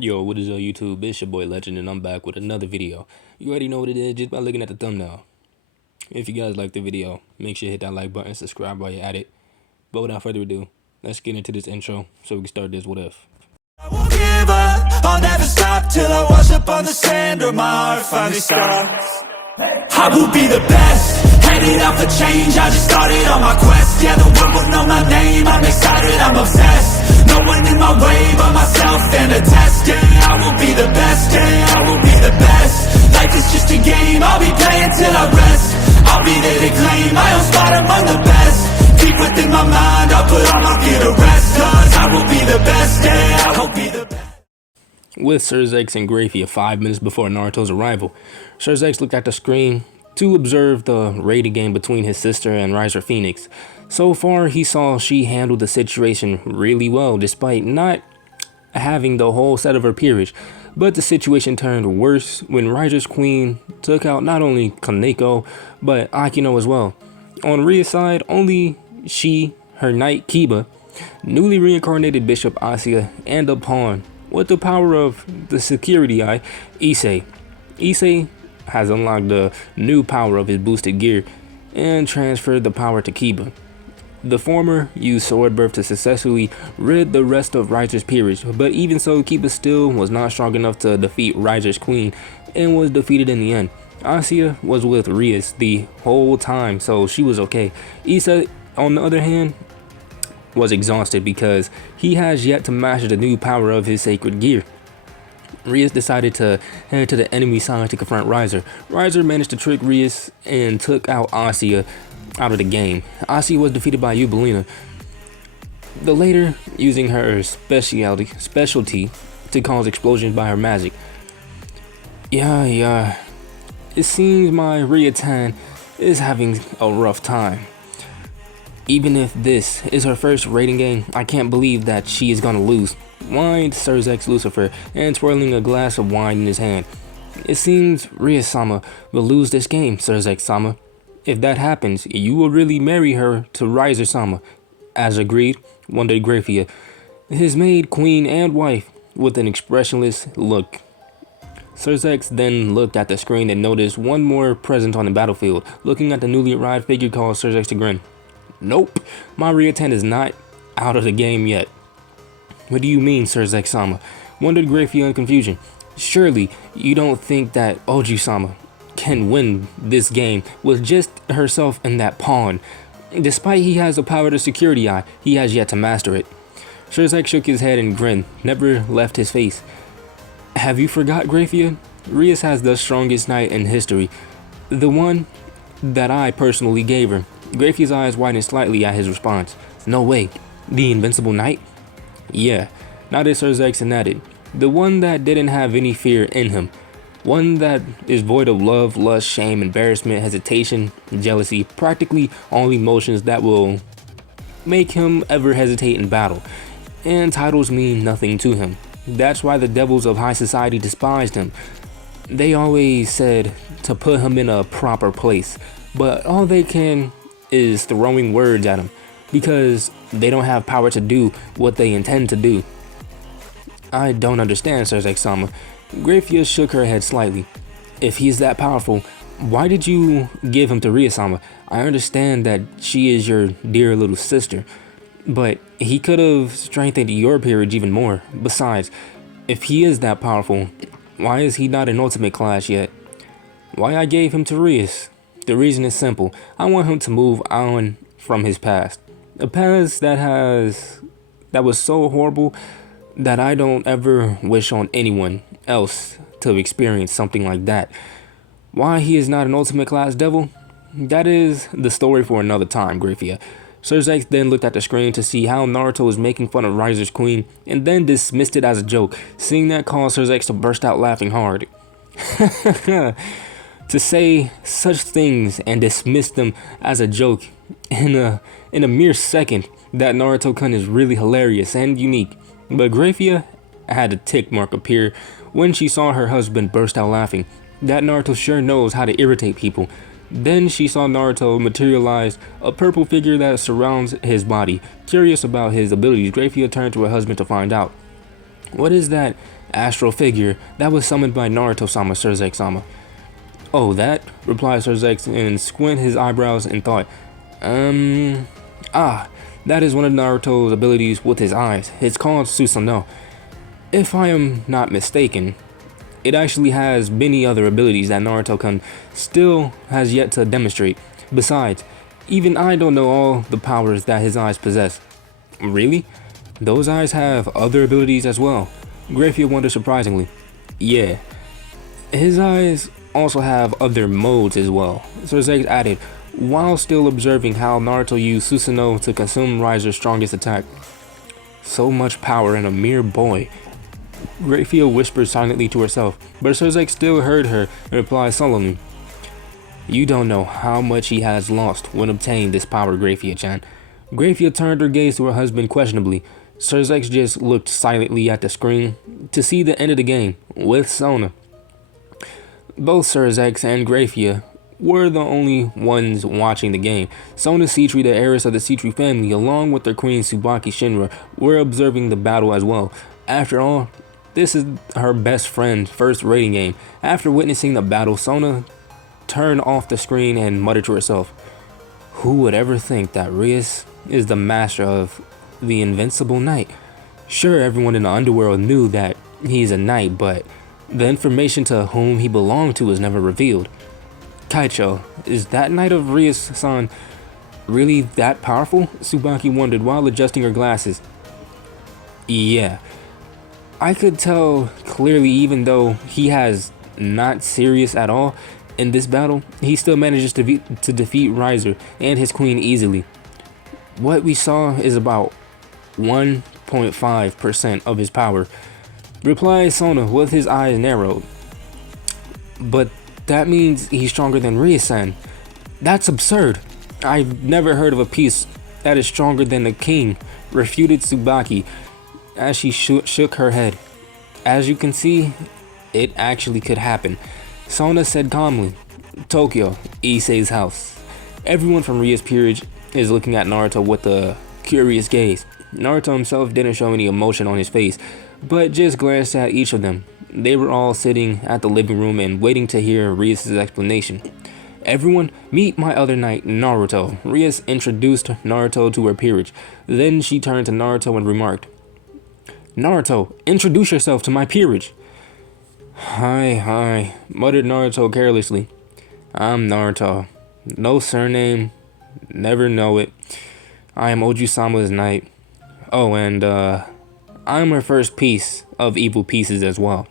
Yo, what is up YouTube? It's your boy Legend and I'm back with another video. You already know what it is just by looking at the thumbnail. If you guys like the video, make sure you hit that like button, subscribe while you're at it. But without further ado, let's get into this intro so we can start this what if. I won't give up, I'll never stop till I wash up on the sand or my heart finally stops. I will be the best, headed out for change, I just started on my quest. Yeah, the world will know my name, I'm excited, I'm obsessed. No one in my way but myself and a test. Yeah, I will be the best, yeah, I will be the best. Life is just a game, I'll be playing till I rest. I'll be there to claim my own spot among the best. Deep within my mind, I'll put all my fear to rest. Cause I will be the best, yeah, I will be the best. With Surzex and Grafia 5 minutes before Naruto's arrival, Surzex looked at the screen to observe the rating game between his sister and Riser Phoenix. So far, he saw she handled the situation really well despite not having the whole set of her peerage. But the situation turned worse when Riser's queen took out not only Kaneko, but Akino as well. On Ria's side, only she, her knight Kiba, newly reincarnated Bishop Asuka, and a pawn with the power of the security eye, Issei. Issei has unlocked the new power of his boosted gear and transferred the power to Kiba. The former used sword birth to successfully rid the rest of Riser's peerage, but even so, Kiba still was not strong enough to defeat Riser's queen and was defeated in the end. Asuka was with Rias the whole time, so she was okay. Issei, on the other hand, was exhausted because he has yet to master the new power of his sacred gear. Rias decided to head to the enemy side to confront Riser. Riser managed to trick Rias and took out Asuka out of the game. Asuka was defeated by Ubelina, the later using her specialty to cause explosions by her magic. Yeah, it seems my Riatan is having a rough time. Even if this is her first rating game, I can't believe that she is gonna lose, whined Surzex Lucifer, and twirling a glass of wine in his hand. It seems Ria-sama will lose this game, Surzex-sama. If that happens, you will really marry her to Riser-sama. As agreed, wondered Grafia, his maid, queen, and wife, with an expressionless look. Surzex then looked at the screen and noticed one more present on the battlefield. Looking at the newly arrived figure, caused Surzex to grin. Nope, my Riatan is not out of the game yet. What do you mean, Surzex-sama? Wondered Grafia in confusion. Surely, you don't think that Oju-sama can win this game with just herself and that pawn. Despite he has the power to security eye, he has yet to master it. Surzex shook his head and grinned, never left his face. Have you forgot, Grafia? Rias has the strongest knight in history. The one that I personally gave her. Grafia's eyes widened slightly at his response. No way. The invincible knight? Yeah, nodded Surzex and added. The one that didn't have any fear in him. One that is void of love, lust, shame, embarrassment, hesitation, jealousy, practically all emotions that will make him ever hesitate in battle. And titles mean nothing to him. That's why the devils of high society despised him. They always said to put him in a proper place, but all they can is throwing words at him because they don't have power to do what they intend to do. I don't understand, Surzex-sama. Grafia shook her head slightly. If he's that powerful, why did you give him to Ria-sama? I understand that she is your dear little sister, but he could have strengthened your peerage even more. Besides, if he is that powerful, why is he not in ultimate class yet? Why I gave him to Rias? The reason is simple. I want him to move on from his past. A past that was so horrible that I don't ever wish on anyone else to experience something like that. Why he is not an ultimate class devil? That is the story for another time, Grafia. Surzex then looked at the screen to see how Naruto was making fun of Riser's queen and then dismissed it as a joke. Seeing that caused Surzex to burst out laughing hard. To say such things and dismiss them as a joke in a mere second, that Naruto-kun is really hilarious and unique. But Grafia had a tick mark appear when she saw her husband burst out laughing. That Naruto sure knows how to irritate people. Then she saw Naruto materialize a purple figure that surrounds his body. Curious about his abilities, Grafia turned to her husband to find out. What is that astral figure that was summoned by Naruto-sama, Surzek-sama. Oh, that? Replied Surzek and squint his eyebrows and thought, that is one of Naruto's abilities with his eyes. It's called Susanoo. If I am not mistaken, it actually has many other abilities that Naruto-kun still has yet to demonstrate. Besides, even I don't know all the powers that his eyes possess. Really? Those eyes have other abilities as well? Grafia wondered surprisingly. Yeah. His eyes also have other modes as well, Surzek added, while still observing how Naruto used Susanoo to consume Riser's strongest attack. So much power in a mere boy. Grafia whispered silently to herself, but Surzek still heard her and replied solemnly. You don't know how much he has lost when obtaining this power, Grafia-chan. Grafia turned her gaze to her husband questionably. Surzek just looked silently at the screen to see the end of the game with Sona. Both Surzek and Grafia were the only ones watching the game. Sona Citree, the heiress of the Citree family, along with their queen Tsubaki Shinra, were observing the battle as well. After all, this is her best friend's first rating game. After witnessing the battle, Sona turned off the screen and muttered to herself, who would ever think that Rias is the master of the invincible knight? Sure, everyone in the underworld knew that he's a knight, but the information to whom he belonged to was never revealed. Kaicho, is that knight of Rias-san really that powerful? Tsubaki wondered while adjusting her glasses. Yeah. I could tell clearly, even though he has not serious at all in this battle, he still manages to defeat Riser and his queen easily. What we saw is about 1.5% of his power, replied Sona with his eyes narrowed. But that means he's stronger than Rias-san. That's absurd. I've never heard of a piece that is stronger than the king, refuted Tsubaki as she shook her head. As you can see, it actually could happen. Sona said calmly. Tokyo, Issei's house. Everyone from Ria's peerage is looking at Naruto with a curious gaze. Naruto himself didn't show any emotion on his face, but just glanced at each of them. They were all sitting at the living room and waiting to hear Rias' explanation. Everyone, meet my other knight, Naruto. Rias introduced Naruto to her peerage. Then she turned to Naruto and remarked, Naruto, introduce yourself to my peerage. Hi, muttered Naruto carelessly. I'm Naruto. No surname, never know it. I am Oju-sama's knight. Oh, and I'm her first piece of evil pieces as well.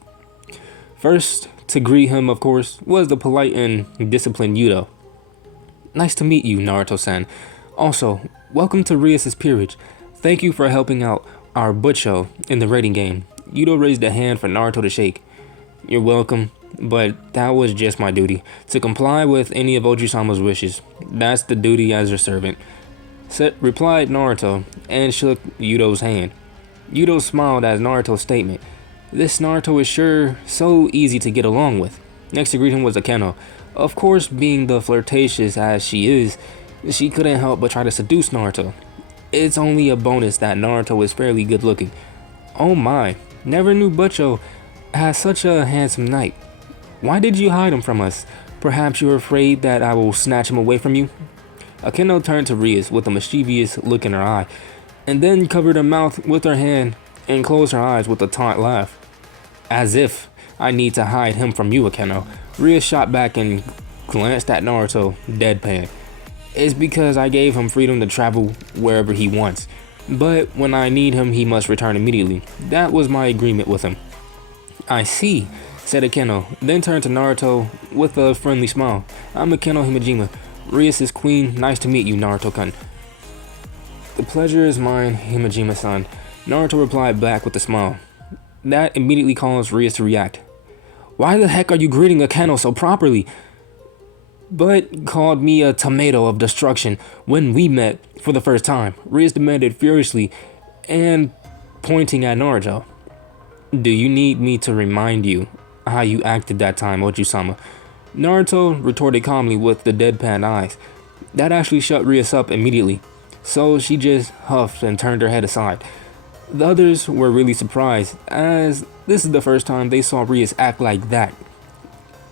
First to greet him, of course, was the polite and disciplined Yudo. Nice to meet you, Naruto-san. Also, welcome to Rias' peerage. Thank you for helping out our butcho in the rating game. Yudo raised a hand for Naruto to shake. You're welcome, but that was just my duty, to comply with any of Oju-sama's wishes. That's the duty as her servant, replied Naruto, and shook Yudo's hand. Yudo smiled at Naruto's statement. This Naruto is sure so easy to get along with. Next to greet him was Akeno. Of course, being the flirtatious as she is, she couldn't help but try to seduce Naruto. It's only a bonus that Naruto is fairly good looking. Oh my, never knew Butcho has such a handsome knight. Why did you hide him from us? Perhaps you're afraid that I will snatch him away from you? Akeno turned to Rias with a mischievous look in her eye, and then covered her mouth with her hand and closed her eyes with a taunt laugh. As if I need to hide him from you, Akeno. Rias shot back and glanced at Naruto, deadpan. It's because I gave him freedom to travel wherever he wants, but when I need him, he must return immediately. That was my agreement with him. I see, said Akeno, then turned to Naruto with a friendly smile. I'm Akeno Himejima, Rias' queen. Nice to meet you, Naruto-kun. The pleasure is mine, Himejima-san. Naruto replied back with a smile. That immediately caused Rias to react. Why the heck are you greeting Akeno so properly? But called me a tomato of destruction when we met for the first time, Rias demanded furiously and pointing at Naruto. Do you need me to remind you how you acted that time, Oju-sama? Naruto retorted calmly with the deadpan eyes. That actually shut Rias up immediately, so she just huffed and turned her head aside. The others were really surprised, as This is the first time they saw Rias act like that.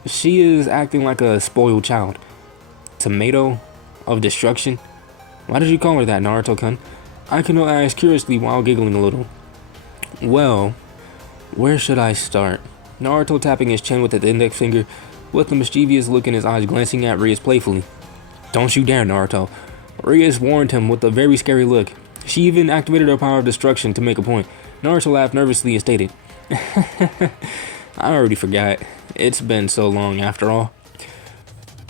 She is acting like a spoiled child. Tomato of destruction? Why did you call her that, Naruto-kun? Akino asked curiously while giggling a little. Well, where should I start? Naruto tapping his chin with his index finger, with a mischievous look in his eyes glancing at Rias playfully. Don't you dare, Naruto. Rias warned him with a very scary look. She even activated her power of destruction to make a point. Naruto laughed nervously and stated, I already forgot. It's been so long after all.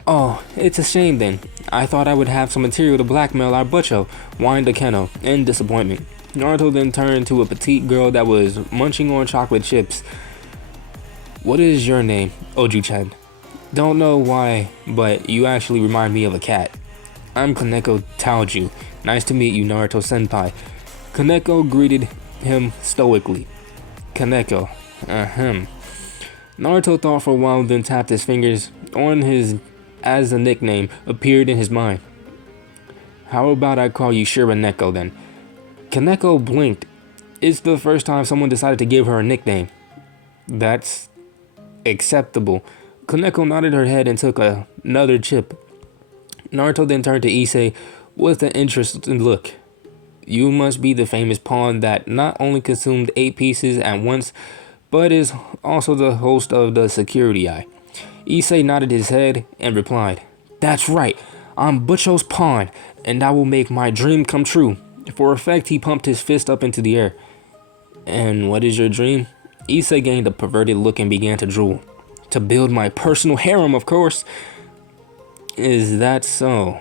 Oh, it's a shame then. I thought I would have some material to blackmail our butcho, whined Akeno in disappointment. Naruto then turned to a petite girl that was munching on chocolate chips. What is your name, Oju-chan? Don't know why, but you actually remind me of a cat. I'm Kaneko Taoju. Nice to meet you, Naruto-senpai. Kaneko greeted him stoically. Kaneko, ahem. Naruto thought for a while, then tapped his fingers on his as a nickname appeared in his mind. How about I call you Shiraneko then? Kaneko blinked. It's the first time someone decided to give her a nickname. That's acceptable. Kaneko nodded her head and took another chip. Naruto then turned to Issei with an interested look. You must be the famous pawn that not only consumed 8 pieces at once, but is also the host of the security eye. Issei nodded his head and replied, That's right, I'm Butcho's pawn, and I will make my dream come true. For effect, he pumped his fist up into the air. And what is your dream? Issei gained a perverted look and began to drool. To build my personal harem, of course. Is that so?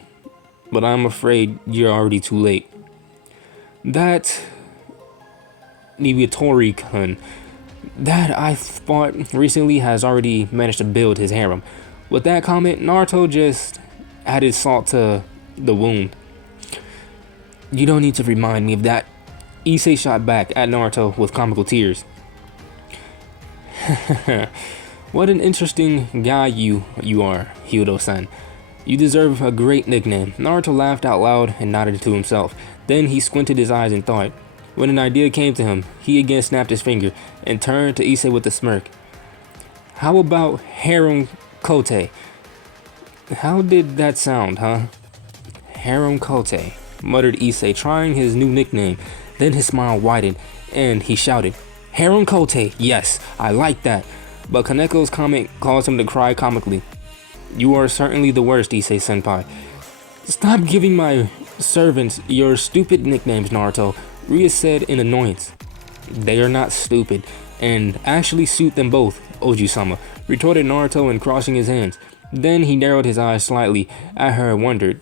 But I'm afraid you're already too late. That Nibitori-kun, that I thought recently has already managed to build his harem. With that comment, Naruto just added salt to the wound. You don't need to remind me of that. Issei shot back at Naruto with comical tears. What an interesting guy you are, Hyudo-san. You deserve a great nickname. Naruto laughed out loud and nodded to himself. Then he squinted his eyes and thought. When an idea came to him, he again snapped his finger and turned to Issei with a smirk. How about Harem Kote? How did that sound, huh? Harem Kote, muttered Issei, trying his new nickname. Then his smile widened, and he shouted, Harem Kote, yes, I like that. But Kaneko's comment caused him to cry comically. You are certainly the worst, Issei-senpai. Stop giving my servants your stupid nicknames, Naruto, Rias said in annoyance. They are not stupid, and actually suit them both, Oju-sama, retorted Naruto and crossing his hands. Then he narrowed his eyes slightly at her and wondered.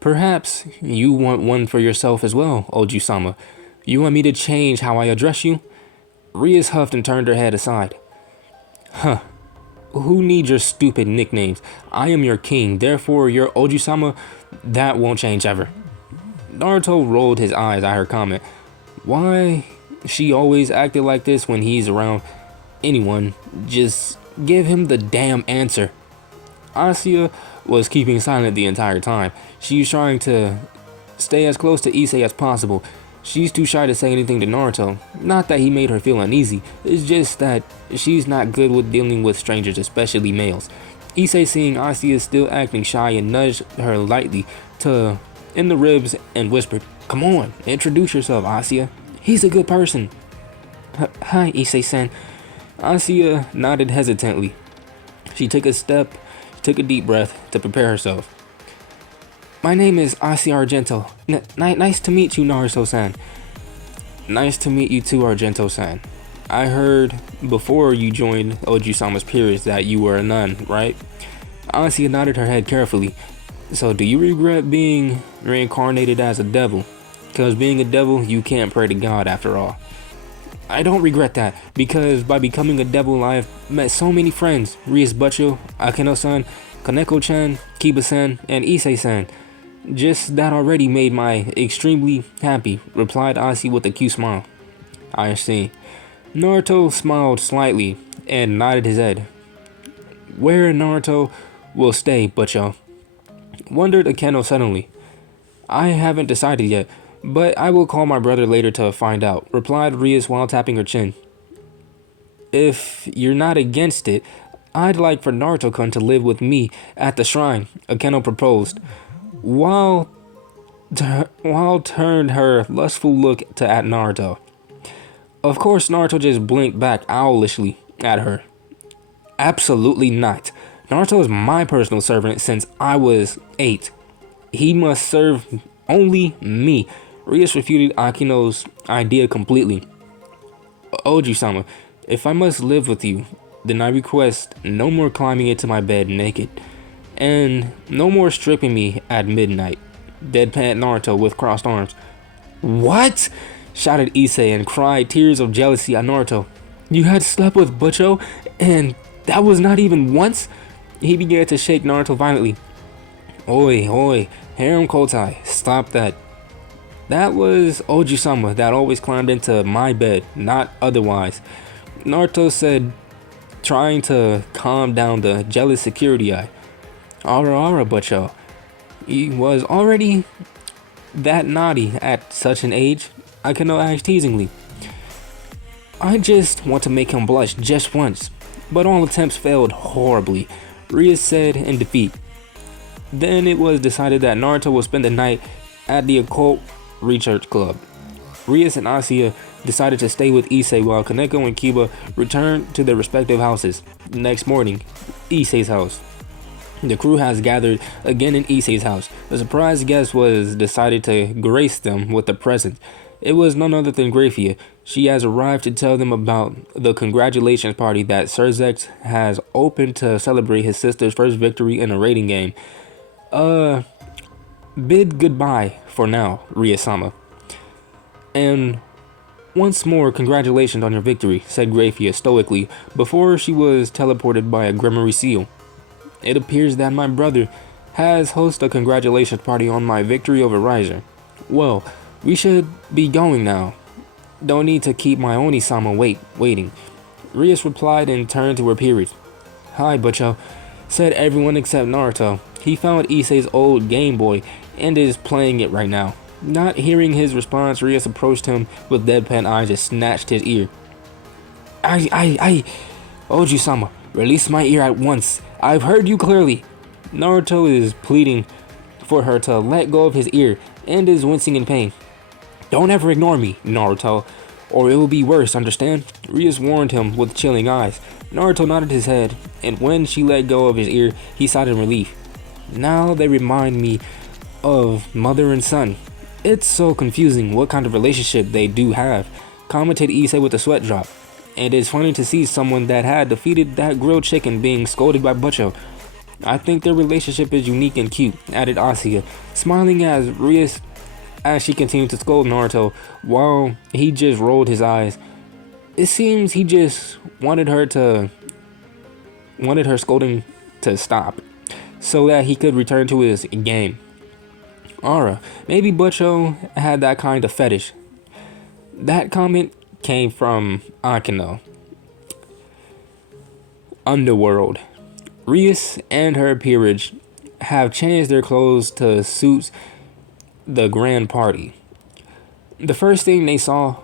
Perhaps you want one for yourself as well, Oju-sama. You want me to change how I address you? Rias huffed and turned her head aside. Huh. Who needs your stupid nicknames? I am your king, therefore your Oju-sama, that won't change ever. Naruto rolled his eyes at her comment. Why she always acted like this when he's around anyone? Just give him the damn answer. Asuya was keeping silent the entire time. She was trying to stay as close to Issei as possible. She's too shy to say anything to Naruto. Not that he made her feel uneasy, it's just that she's not good with dealing with strangers, especially males. Issei, seeing Asuya still acting shy, and nudged her lightly in the ribs and whispered, Come on, introduce yourself, Asuya. He's a good person. Hi, Issei-san. Asuya nodded hesitantly. She took a deep breath to prepare herself. My name is Asuya Argento. Nice to meet you, Naruto-san. Nice to meet you too, Argento-san. I heard before you joined Oju-sama's peers that you were a nun, right? Asuya nodded her head carefully. So do you regret being reincarnated as a devil? Because being a devil, you can't pray to God after all. I don't regret that, because by becoming a devil, I've met so many friends. Rias Butcho, Akeno-san, Kaneko-chan, Kiba-san, and Issei-san. Just that already made me extremely happy, replied Asuya with a cute smile. I see. Naruto smiled slightly and nodded his head. Where Naruto will stay, Butcho? Wondered Akeno suddenly. I haven't decided yet, but I will call my brother later to find out, replied Rias while tapping her chin. If you're not against it, I'd like for Naruto-kun to live with me at the shrine, Akeno proposed, while turned her lustful look to at Naruto. Of course, Naruto just blinked back owlishly at her. Absolutely not. Naruto is my personal servant since I was 8. He must serve only me. Rias refuted Akino's idea completely. Oji-sama, if I must live with you, then I request no more climbing into my bed naked, and no more stripping me at midnight. Deadpan Naruto with crossed arms. What? Shouted Issei and cried tears of jealousy at Naruto. You had slept with Butcho, and that was not even once? He began to shake Naruto violently. Oi, harem kotai, stop that. That was Oji-sama that always climbed into my bed, not otherwise. Naruto said, trying to calm down the jealous security eye. Ara, Butcho. He was already that naughty at such an age, Akeno asked teasingly. I just want to make him blush just once, but all attempts failed horribly, Rias said in defeat. Then it was decided that Naruto will spend the night at the occult research club. Rias and Asuya decided to stay with Issei while Kaneko and Kiba returned to their respective houses. The next morning, Issei's house. The crew has gathered again in Issei's house. The surprise guest was decided to grace them with a present. It was none other than Graphia. She has arrived to tell them about the congratulations party that Surzex has opened to celebrate his sister's first victory in a raiding game. Bid goodbye for now, Ria-sama. And once more, congratulations on your victory, said Graphia stoically, before she was teleported by a Grimoire seal. It appears that my brother has hosted a congratulations party on my victory over Riser. Well, we should be going now. Don't need to keep my Oni-sama waiting. Rias replied and turned to her peers. Hi, Butcho, said everyone except Naruto. He found Issei's old Game Boy and is playing it right now. Not hearing his response, Rias approached him with deadpan eyes and snatched his ear. Oji-sama, release my ear at once. I've heard you clearly. Naruto is pleading for her to let go of his ear and is wincing in pain. Don't ever ignore me, Naruto, or it will be worse, understand? Rias warned him with chilling eyes. Naruto nodded his head, and when she let go of his ear, he sighed in relief. Now they remind me of mother and son. It's so confusing what kind of relationship they do have, commented Issei with a sweat drop. And it's funny to see someone that had defeated that grilled chicken being scolded by Butcho. I think their relationship is unique and cute, added Asuya, smiling as Rias as she continued to scold Naruto while he just rolled his eyes. It seems he just wanted her scolding to stop so that he could return to his game. Ara, maybe Butcho had that kind of fetish. That comment came from Akino. Underworld. Rias and her peerage have changed their clothes to suit the grand party. The first thing they saw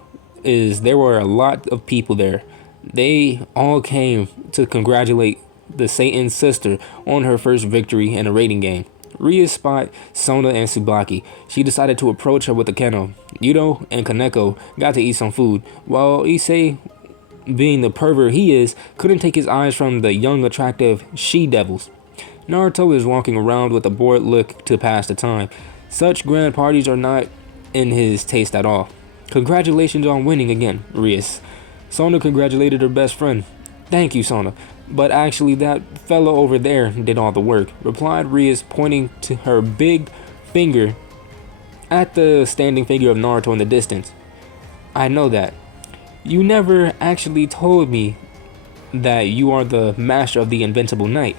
is there were a lot of people there. They all came to congratulate the Satan's sister on her first victory in a raiding game. Rias spot Sona and Tsubaki. She decided to approach her with a Keno. Yudo and Kaneko got to eat some food, while Issei, being the pervert he is, couldn't take his eyes from the young attractive she-devils. Naruto is walking around with a bored look to pass the time. Such grand parties are not in his taste at all. Congratulations on winning again, Rias. Sona congratulated her best friend. Thank you, Sona. But actually that fellow over there did all the work, replied Rias, pointing to her big finger at the standing figure of Naruto in the distance. I know that. You never actually told me that you are the master of the Invincible Knight.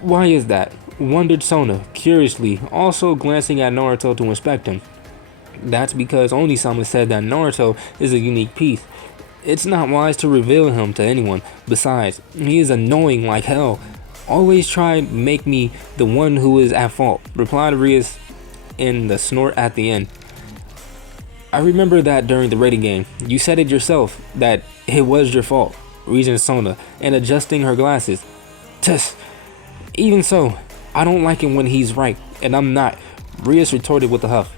Why is that? Wondered Sona, curiously, also glancing at Naruto to inspect him. That's because Oni-sama said that Naruto is a unique piece. It's not wise to reveal him to anyone. Besides, he is annoying like hell. Always try to make me the one who is at fault, replied Rias in the snort at the end. I remember that during the raiding game, you said it yourself, that it was your fault. reasoned Sona, and adjusting her glasses. Tuss. Even so, I don't like him when he's right, and I'm not, Rias retorted with a huff.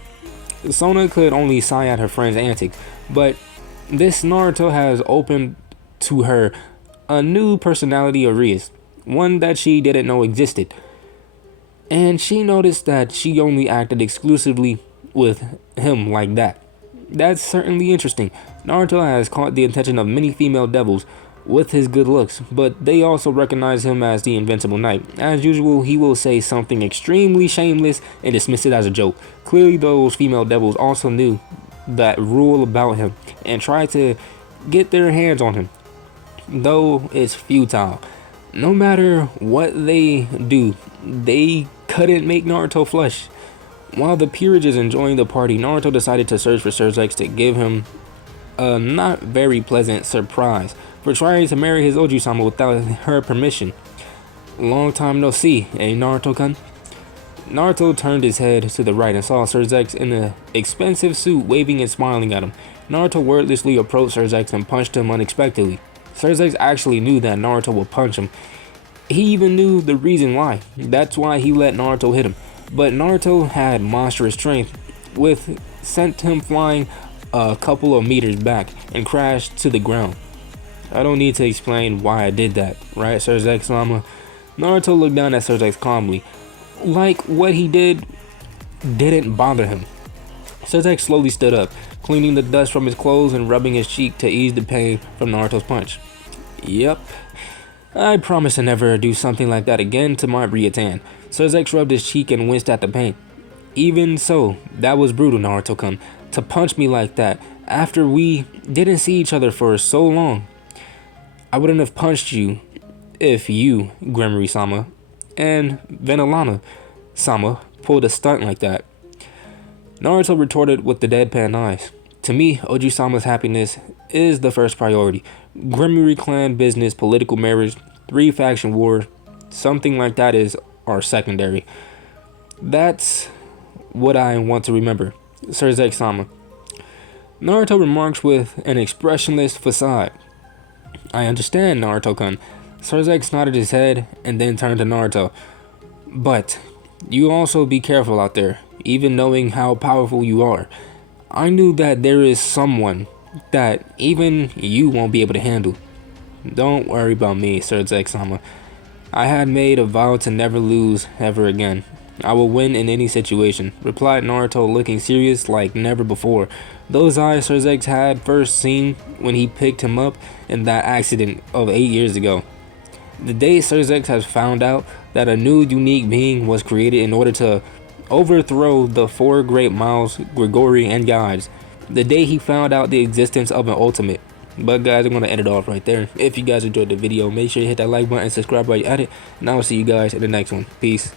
Sona could only sigh at her friend's antics, but this Naruto has opened to her a new personality of Rias, one that she didn't know existed. And she noticed that she only acted exclusively with him like that. That's certainly interesting. Naruto has caught the attention of many female devils with his good looks, but they also recognize him as the invincible knight. As usual, he will say something extremely shameless and dismiss it as a joke. Clearly, those female devils also knew that rule about him and tried to get their hands on him, though it's futile. No matter what they do, they couldn't make Naruto flush. While the peerage is enjoying the party, Naruto decided to search for Surgex to give him a not very pleasant surprise for trying to marry his Oju-sama without her permission. Long time no see, eh, Naruto-kun? Naruto turned his head to the right and saw Surgex in an expensive suit waving and smiling at him. Naruto wordlessly approached Surgex and punched him unexpectedly. Surgex actually knew that Naruto would punch him. He even knew the reason why. That's why he let Naruto hit him. But Naruto had monstrous strength, with sent him flying a couple of meters back and crashed to the ground. I don't need to explain why I did that, right, Surgex-sama? Naruto looked down at Surgex calmly, like what he did didn't bother him. Surgex slowly stood up, cleaning the dust from his clothes and rubbing his cheek to ease the pain from Naruto's punch. Yep, I promise to never do something like that again to my Ryutan. Surgex rubbed his cheek and winced at the pain. Even so, that was brutal, Naruto-kun, to punch me like that after we didn't see each other for so long. I wouldn't have punched you if you, Gremory-sama, and Venolana-sama pulled a stunt like that. Naruto retorted with the deadpan eyes. To me, Oju-sama's happiness is the first priority. Gremory clan business, political marriage, 3-faction war, something like that is our secondary. That's what I want to remember, Surgex-sama. Naruto remarks with an expressionless facade. I understand, Naruto-kun. Surgex nodded his head and then turned to Naruto. But you also be careful out there, even knowing how powerful you are. I knew that there is someone that even you won't be able to handle. Don't worry about me, Surgex-sama. I had made a vow to never lose ever again. I will win in any situation, replied Naruto, looking serious like never before. Those eyes Surgex had first seen when he picked him up in that accident of 8 years ago. The day Surgex has found out that a new unique being was created in order to overthrow the 4 great Miles, Grigori, and guides. The day he found out the existence of an ultimate. But guys, I'm going to end it off right there. If you guys enjoyed the video, make sure you hit that like button and subscribe while you're at it. And I will see you guys in the next one. Peace.